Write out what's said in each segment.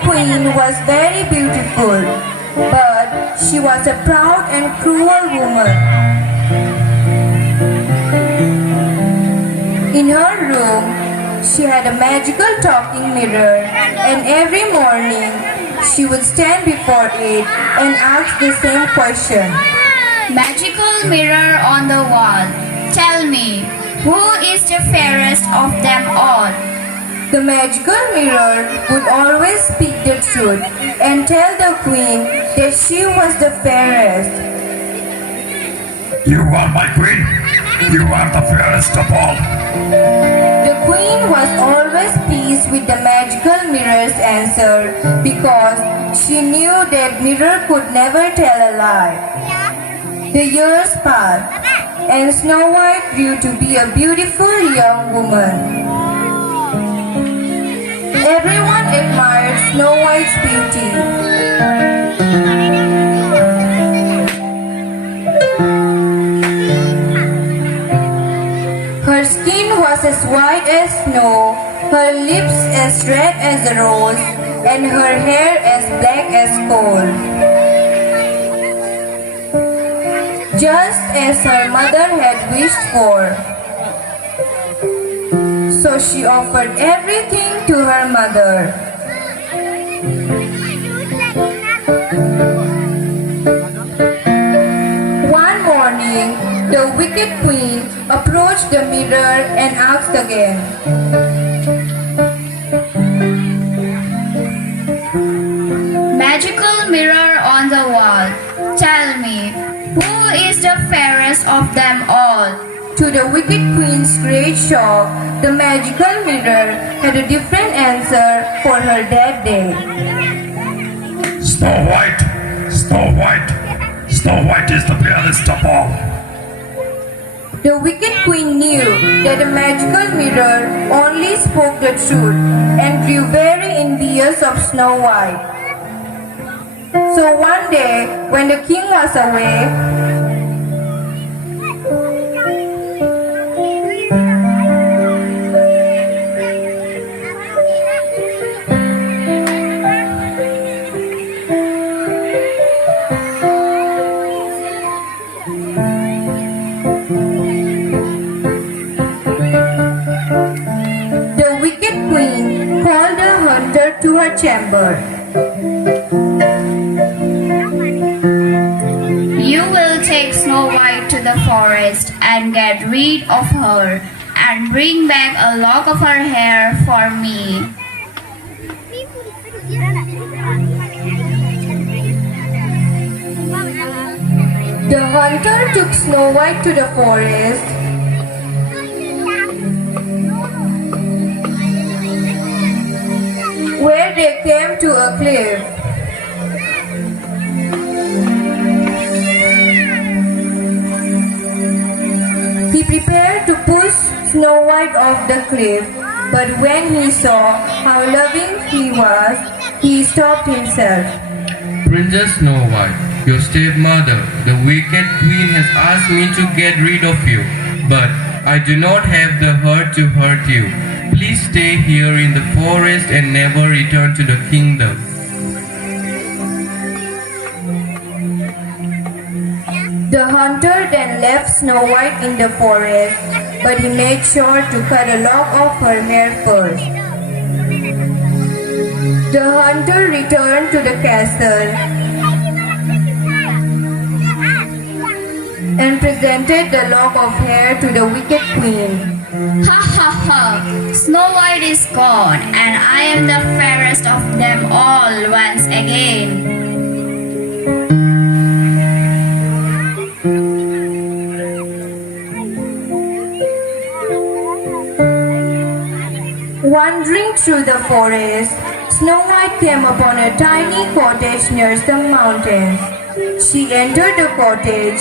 queen was very beautiful, but she was a proud and cruel woman. In her room, she had a magical talking mirror, and every morning she would stand before it and ask the same question. Magical mirror on the wall, tell me, who is the fairest of them all? The magical mirror would always speak the truth and tell the queen that she was the fairest. You are my queen. You are the fairest of all. The queen was always pleased with the magical mirror's answer because she knew that mirror could never tell a lie. The years passed, and Snow White grew to be a beautiful young woman. Everyone admired Snow White's beauty. Her skin was as white as snow, her lips as red as a rose, and her hair as black as coal. Just as her mother had wished for. So she offered everything to her mother. One morning, the wicked queen approached the mirror and asked again. Magical mirror on the wall, tell me, who is the fairest of them all? To the wicked queen's great shock, the magical mirror had a different answer for her that day. Snow White, Snow White, Snow White is the fairest of all. The wicked queen knew that the magical mirror only spoke the truth and grew very envious of Snow White. So one day, when the king was away, the wicked queen called a hunter to her chamber. You will take Snow White to the forest and get rid of her and bring back a lock of her hair for me. The hunter took Snow White to the forest. Where they came to a cliff. He prepared to push Snow White off the cliff, but when he saw how loving he was, he stopped himself. Princess Snow White, your stepmother, the wicked queen has asked me to get rid of you, but I do not have the heart to hurt you. Please stay here in the forest and never return to the kingdom. The hunter then left Snow White in the forest, but he made sure to cut a lock of her hair first. The hunter returned to the castle and presented the lock of hair to the wicked queen. Ha ha ha! Snow White is gone, and I am the fairest of them all once again. Wandering through the forest, Snow White came upon a tiny cottage near some mountains. She entered the cottage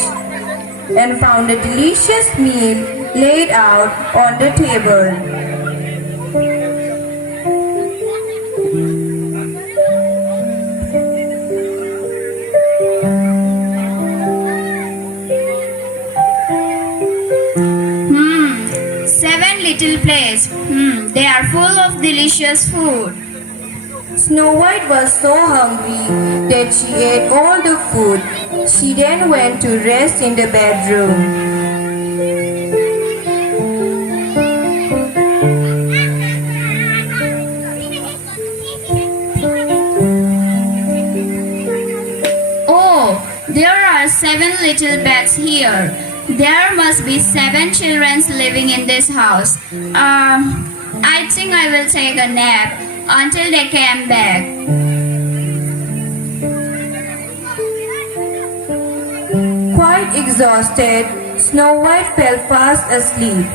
and found a delicious meal laid out on the table. Seven little plates. They are full of delicious food. Snow White was so hungry that she ate all the food. She then went to rest in the bedroom. Oh, there are 7 little beds here. There must be 7 children living in this house. I think I will take a nap until they come back. Quite exhausted, Snow White fell fast asleep.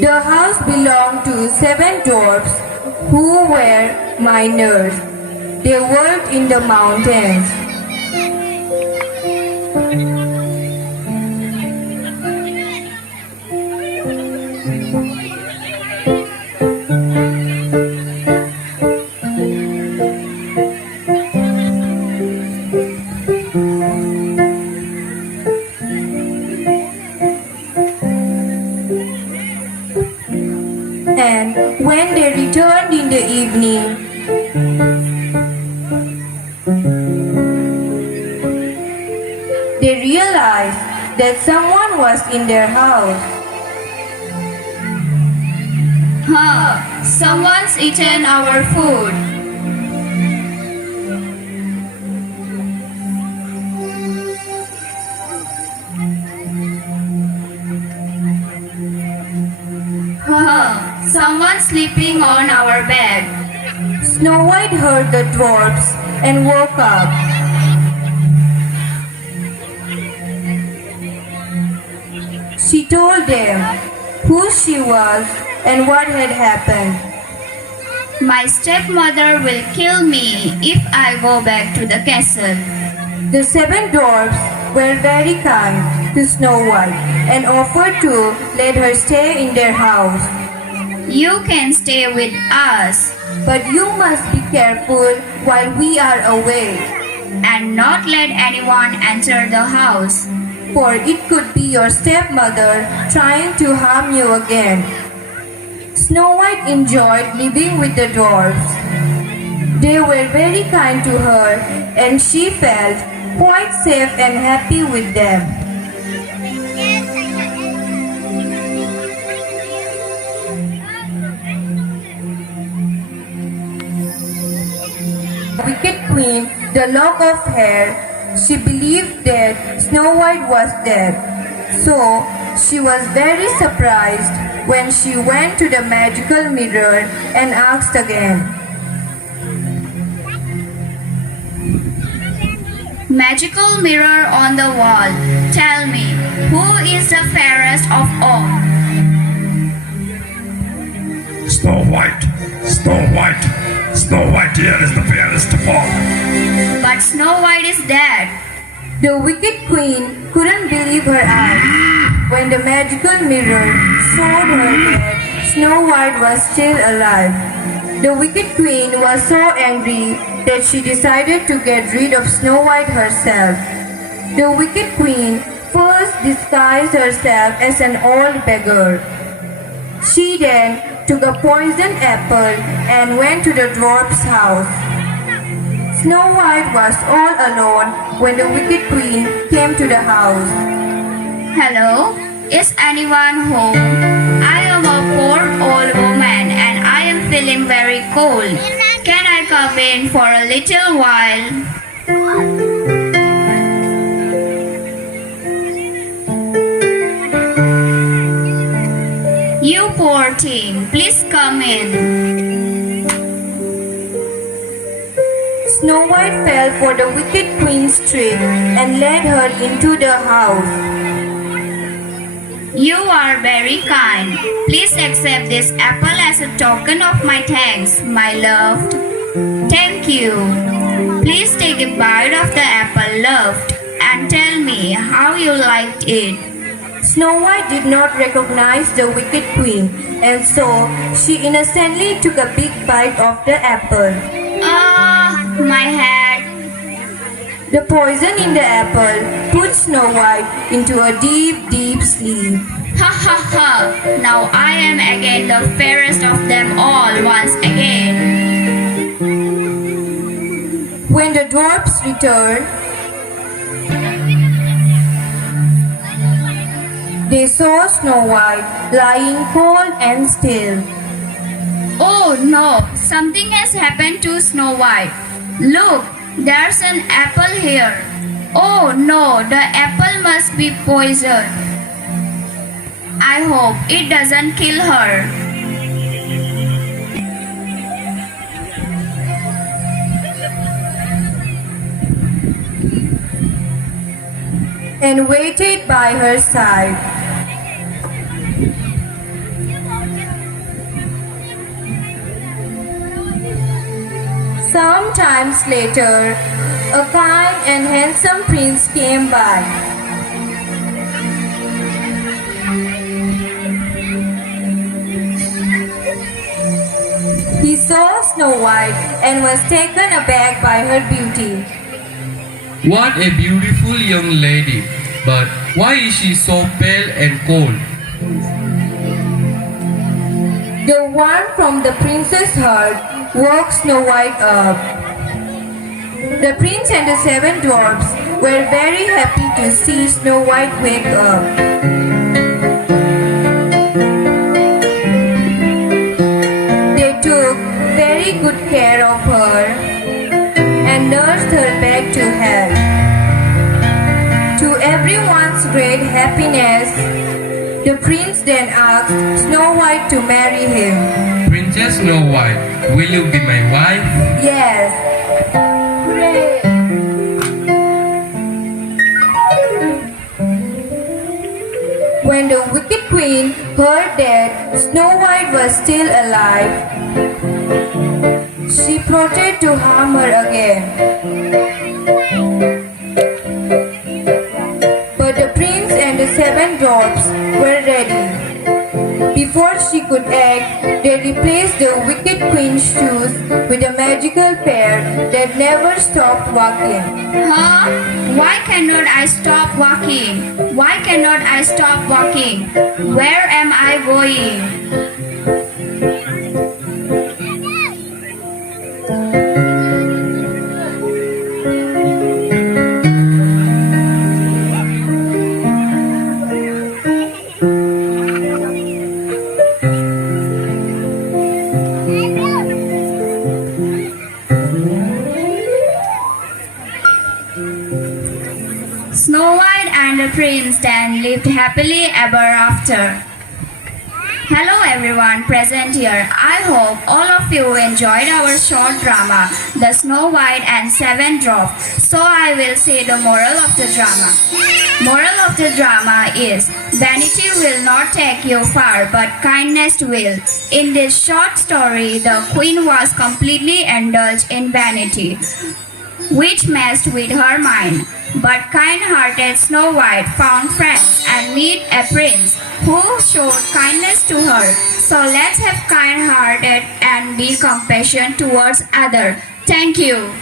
The house belonged to 7 dwarfs who were miners. They worked in the mountains. And when they returned in the evening, they realized that someone was in their house. Someone's eaten our food. Someone's sleeping on our bed. Snow White heard the dwarfs and woke up. She told them who she was and what had happened. My stepmother will kill me if I go back to the castle. The 7 dwarfs were very kind to Snow White and offered to let her stay in their house. You can stay with us But you must be careful while we are away, and not let anyone enter the house. for it could be your stepmother trying to harm you again. Snow White enjoyed living with the dwarfs. They were very kind to her, and she felt quite safe and happy with them. Wicked Queen, the lock of hair, she believed that Snow White was dead. So she was very surprised when she went to the magical mirror and asked again. Magical mirror on the wall, tell me, who is the fairest of all? Snow White, Snow White, Snow White here is the fairest of all. But Snow White is dead. The wicked queen couldn't believe her eyes when the magical mirror showed her that Snow White was still alive. The wicked queen was so angry that she decided to get rid of Snow White herself. The wicked queen first disguised herself as an old beggar. She then took a poisoned apple and went to the dwarf's house. Snow White was all alone when the wicked queen came to the house. Hello, is anyone home? I am a poor old woman and I am feeling very cold. Can I come in for a little while? You poor thing, please come in. Snow White fell for the wicked queen's trick and led her into the house. You are very kind. Please accept this apple as a token of my thanks, my loved. Thank you. Please take a bite of the apple, loved, and tell me how you liked it. Snow White did not recognize the wicked queen, and so she innocently took a big bite of the apple. My head. The poison in the apple put Snow White into a deep, deep sleep. Ha ha ha. Now I am again the fairest of them all once again. When the dwarfs returned, they saw Snow White lying cold and still. Oh no, something has happened to Snow White. Look, there's an apple here. Oh no, the apple must be poisoned. I hope it doesn't kill her. And waited by her side. Some times later, a kind and handsome prince came by. He saw Snow White and was taken aback by her beauty. What a beautiful young lady! But why is she so pale and cold? The one from the prince's hut woke Snow White up. The prince and the 7 dwarfs were very happy to see Snow White wake up. They took very good care of her and nursed her back to health. To everyone's great happiness, the prince then asked Snow White to marry him. Princess Snow White, will you be my wife? Yes. Hooray! When the wicked queen heard that Snow White was still alive, she plotted to harm her again. But the prince and the 7 dwarfs were ready. Before she could act, they replaced the wicked queen's shoes with a magical pair that never stopped walking. Huh? Why cannot I stop walking? Why cannot I stop walking? Where am I going? Snow White and the prince then lived happily ever after. Hello everyone present here. I hope all of you enjoyed our short drama, The Snow White and 7 Dwarfs. So I will say the moral of the drama. Moral of the drama is, vanity will not take you far, but kindness will. In this short story, the queen was completely indulged in vanity, which messed with her mind. But kind-hearted Snow White found friends and met a prince who showed kindness to her. So let's have kind-hearted and be compassionate towards others. Thank you.